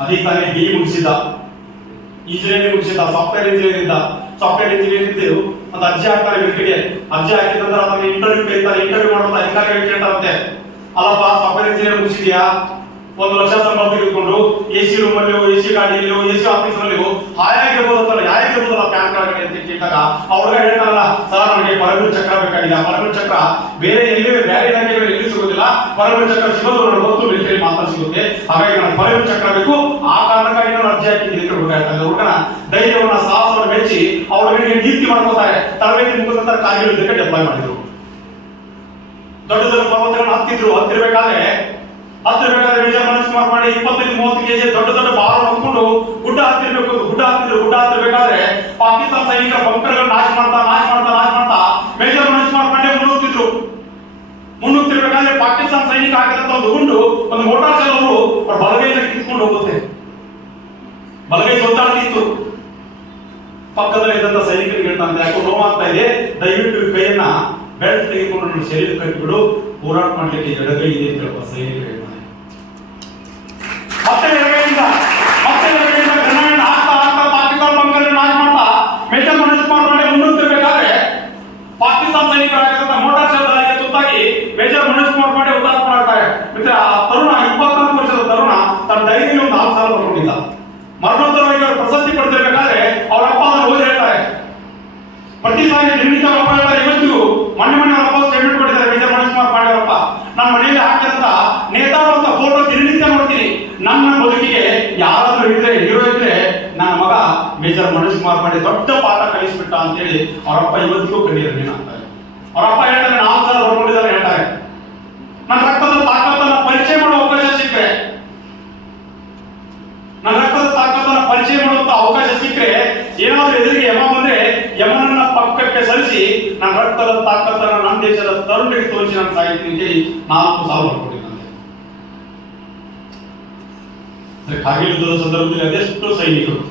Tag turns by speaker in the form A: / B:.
A: ಅದೀಗ ತಾನೇ ಡಿ ಮುಗಿಸಿದ ಇಂಜಿನಿಯರಿಂಗ್ ಮುಗಿಸಿದ ಸಾಫ್ಟ್ವೇರ್ ಇಂಜಿನಿಯರ್ ಇದ್ದ ಸಾಫ್ಟ್ವೇರ್ ಇಂಜಿನಿಯರ್ ಇದ್ದು ಒಂದು ಅರ್ಜಿ ಹಾಕ್ತಾರೆ ಮೆಟ್ರಿಗೆ ಅರ್ಜಿ ಹಾಕಿದ ನಂತರ ಅದನ್ನ ಇಂಟರ್ವ್ಯೂ ಕರೀತಾರೆ ಇಂಟರ್ವ್ಯೂ ಮಾಡುವಂತ ಅಧಿಕಾರಿಗಳು ಕೇಳ್ತಾರಂತೆ. ಅಲ್ಲಪ್ಪ ಸಾಫ್ಟ್ವೇರ್ ಇಂಜಿನಿಯರ್ ಮುಗಿಸಿದ್ಯಾ? ಒಂದು ಲಕ್ಷ ಸಂಬಳ ತೆಗೆದುಕೊಂಡು ಎ ಸಿ ರೂಮ್ ಅಲ್ಲಿ ಎ ಸಿ ಗಾಡಿಯಲ್ಲಿಯೋ ಎ ಸಿ ಆಫೀಸ್ನಲ್ಲಿ ಹಾಯಾಗಿರ್ಬೋದಲ್ಲ ಯಾರಿಗಿರ್ಬೋದಲ್ಲ ಪ್ಯಾನ್ ಕಾರ್ಡ್ ಅಂತ ಕೇಳಿದಾಗ ಅವ್ರಿಗೆ ಹೇಳ್ತಾರಲ್ಲ, ಸರ್, ನಮಗೆ ಪರಮೀರ್ ಚಕ್ರ ಬೇಕಾಗಿದೆ ಪರಮೀರ್ ಚಕ್ರ ಬೇರೆ ಎಲ್ಲಿ ಬೇರೆ ಇಲಾಖೆಗಳು ಎಲ್ಲಿ ಸಿಗೋದಿಲ್ಲ ಪರಮೀರ್ ಚಕ್ರ ಸಿಗೋದು ನನಗೆ ಗೊತ್ತು, ಮಿಲಿಟರಿ ಮಾತ್ರ ಸಿಗುತ್ತೆ. ಹಾಗಾಗಿ ನನಗೆ ಪರಮೀರ್ ಚಕ್ರ ಬೇಕು. ಆ ಕಾರಣಕ್ಕಾಗಿ ನಾನು ಅರ್ಜಿ ಹಾಕಿದ್ದೀನಿ ಹುಡುಗನ ಧೈರ್ಯವನ್ನ ಸಾಹಸವನ್ನು ಮೆಚ್ಚಿ ಅವರಿಗೆ ನೀತಿ ಮಾಡ್ಕೋತಾರೆ. ತರಬೇತಿ ಮುಗಿದ ಕಾರ್ಯ ಕಾರ್ಯವಿದ್ದಕ್ಕೆ ಡೆಪ್ಲಾಯ್ ಮಾಡಿದ್ರು. ದೊಡ್ಡ ದೊಡ್ಡ ಪರ್ವತಗಳನ್ನು ಹತ್ತಿದ್ರು. ಹತ್ತಿರ್ಬೇಕಾದ್ರೆ ಹತ್ತಿರ್ಬೇಕಾದ್ರೆ ಮೇಜರ್ ಬೀಜ ಮನಸ್ಸು ಮಾಡಿ ಇಪ್ಪತ್ತೈದು, ಮೂವತ್ತು ಕೆಜಿ ದೊಡ್ಡ ದೊಡ್ಡ ಭಾರ ಹೊತ್ಕೊಂಡು ಗುಡ್ಡ ಹತ್ತಿರ್ಬೇಕು ಗುಡ್ಡ ಹತ್ತಿರ ಗುಡ್ಡ ಹತ್ತಿರ್ಬೇಕಾದ್ರೆ ಪಾಕಿಸ್ತಾನ ಸೈನಿಕರ ಬಂಕರ್ಗಳು ನಾಶ ಮಾಡ್ತಾ ನಾಶ ಮಾಡ್ತಾ ನಾಶ ಮಾಡ್ತಾ ಮೇಜರ್ ಮನಸ್ಸು ಮಾಡ್ಕೊಂಡೆ ಮುನ್ನುಗ್ತಿದ್ರು. ಮುನ್ನುಗ್ತಿರ್ಬೇಕಾದ್ರೆ ಪಾಕಿಸ್ತಾನ ಸೈನಿಕ ಹಾಕಿದಂತ ಒಂದು ಗುಂಡು, ಒಂದು ಮೋಟಾರ್ ಚಾಲವರು ಅವ್ರ ಬಲಗೈ ಕಿತ್ಕೊಂಡು ಹೋಗುತ್ತೆ. ಬಲಗೈ ಸೊತ್ತಾಡ್ತಿತ್ತು ಪಕ್ಕದಲ್ಲಿ ಇದ್ದಂತ ಸೈನಿಕರಿಗೆ ಹೇಳ್ತಾನೆ ಯಾಕೋ ನೋವಾಗ್ತಾ ಇದೆ, ದಯವಿಟ್ಟು ಕೈಯನ್ನ ಬೆಲ್ಟ್ ತೆಗೆದುಕೊಂಡು ನನ್ನ ಶರೀರ ಕಟ್ಟಿಬಿಡು ಹೋರಾಟ ಮಾಡ್ಲಿಕ್ಕೆ ಎಡಗೈ ಇದೆ ಅಂತ ಹೇಳುವ ಸೈನಿಕರು ಹೇಳ್ತಾನೆ ಮತ್ತೆ ಎಡಗೈಯಿಂದ ಮತ್ತೆ ಎಡಗೈಯಿಂದ ಗಣವನ್ನು ಹಾಕ್ತಾ ಹಾಕ್ತಾ ಪಾಕಿಸ್ತಾನ ಬಂಗಲ್ಲಿ ನಾಶ ಮಾಡ್ತಾ ಮೇಜರ್ ಮನೋಜ್ ಕುಮಾರ್ ಪಾಂಡೆ ಮುನ್ನುಗ್ತಿರ್ಬೇಕಾದ್ರೆ ಮೋಟಾರ್ ದಾಳಿಗೆ ತುತ್ತಾಗಿ ಮೇಜರ್ ಮನೋಜ್ ಕುಮಾರ್ ಮಾಡಿ ಹುತಾತ್ಮರಾಗ್ತಾರೆ ಮಿತ್ರ, ಆ ತರುಣ, ಇಪ್ಪತ್ನಾಲ್ಕು ವರ್ಷದ ತರುಣ ತನ್ನ ಡೈರಿಯಲ್ಲಿ ಒಂದು ಆರು ಸಾವಿರ ಬರ್ಕೊಂಡಿದ್ದ ಮರಣೋತ್ತರವಾಗಿ ಅವರು ಪ್ರಶಸ್ತಿ ಪಡೆದಿರಬೇಕಾದ್ರೆ ಅವರ ಅಪ್ಪ ಅದನ್ನು ಓದಿ ಹೇಳ್ತಾರೆ. ಪ್ರತಿ ಸಾರಿ ನಿರ್ಮಿತ ಅಪ್ಪ ಹೇಳ್ತಾರೆ ಇವತ್ತಿಗೂ ಮೊನ್ನೆ ಮೊನ್ನೆ ಅಪ್ಪ ಸ್ಟೇಟ್ಮೆಂಟ್ ಕೊಟ್ಟಿದ್ದಾರೆ, ಮೇಜರ್ ಮನೋಜ್ ಕುಮಾರ್ ಮನೆಯಲ್ಲಿ ಹಾಕಿದಂತ ಫೋಟೋ ನಿರ್ಮಿತ ಮಾಡ್ತೀನಿ. ನನ್ನ ಬದುಕಿಗೆ ಯಾರಾದ್ರೂ ಇದ್ರೆ ಹೀರೋ ಇದ್ರೆ ನನ್ನ ಮಗ ಮೇಜರ್ ಮನೋಜ್ ಕುಮಾರ್ ಮಾಡಿ ದೊಡ್ಡ ಪಾಠ ಕಲಿಸ್ಬಿಟ್ಟ ಅಂತೇಳಿ ಅವರಪ್ಪ ಇವತ್ತಿಗೂ ಕಂಡಿರಲಿಲ್ಲ ಅವರಪ್ಪ ಹೇಳ್ತಾರೆ ನಾಲ್ಕು ಸಲ ಬರ್ಕೊಂಡಿದ್ದಾರೆ ಹೇಳ್ತಾರೆ. ನನ್ನ ರಕ್ತದ ತಾಕತ್ತನ್ನ ಪರಿಚಯ ಮಾಡೋ ಅವಕಾಶ ಸಿಕ್ಕರೆ, ನನ್ನ ರಕ್ತದ ತಾಕತ್ತನ್ನ ಪರಿಚಯ ಮಾಡುವಂತ ಅವಕಾಶ ಸಿಕ್ಕರೆ, ಏನಾದ್ರೂ ಎದುರಿಗೆ ಯಮ ಬಂದ್ರೆ, ಯಮನನ್ನ ಪಕ್ಕಕ್ಕೆ ಸರಿಸಿ, ನನ್ನ ರಕ್ತದ ತಾಕತ್ತನ್ನ ನನ್ನ ದೇಶದ ತರುಣರಿಗೆ ತೋರಿಸಿ ನಾನು ಅಂತೇಳಿ ನಾಲ್ಕು ಸಾವಿರ ಅಂದ್ರೆ ಕಾರ್ಗಿಲ್ ಯುದ್ಧದ ಸಂದರ್ಭದಲ್ಲಿ ಅದೆಷ್ಟು ಸೈನಿಕರು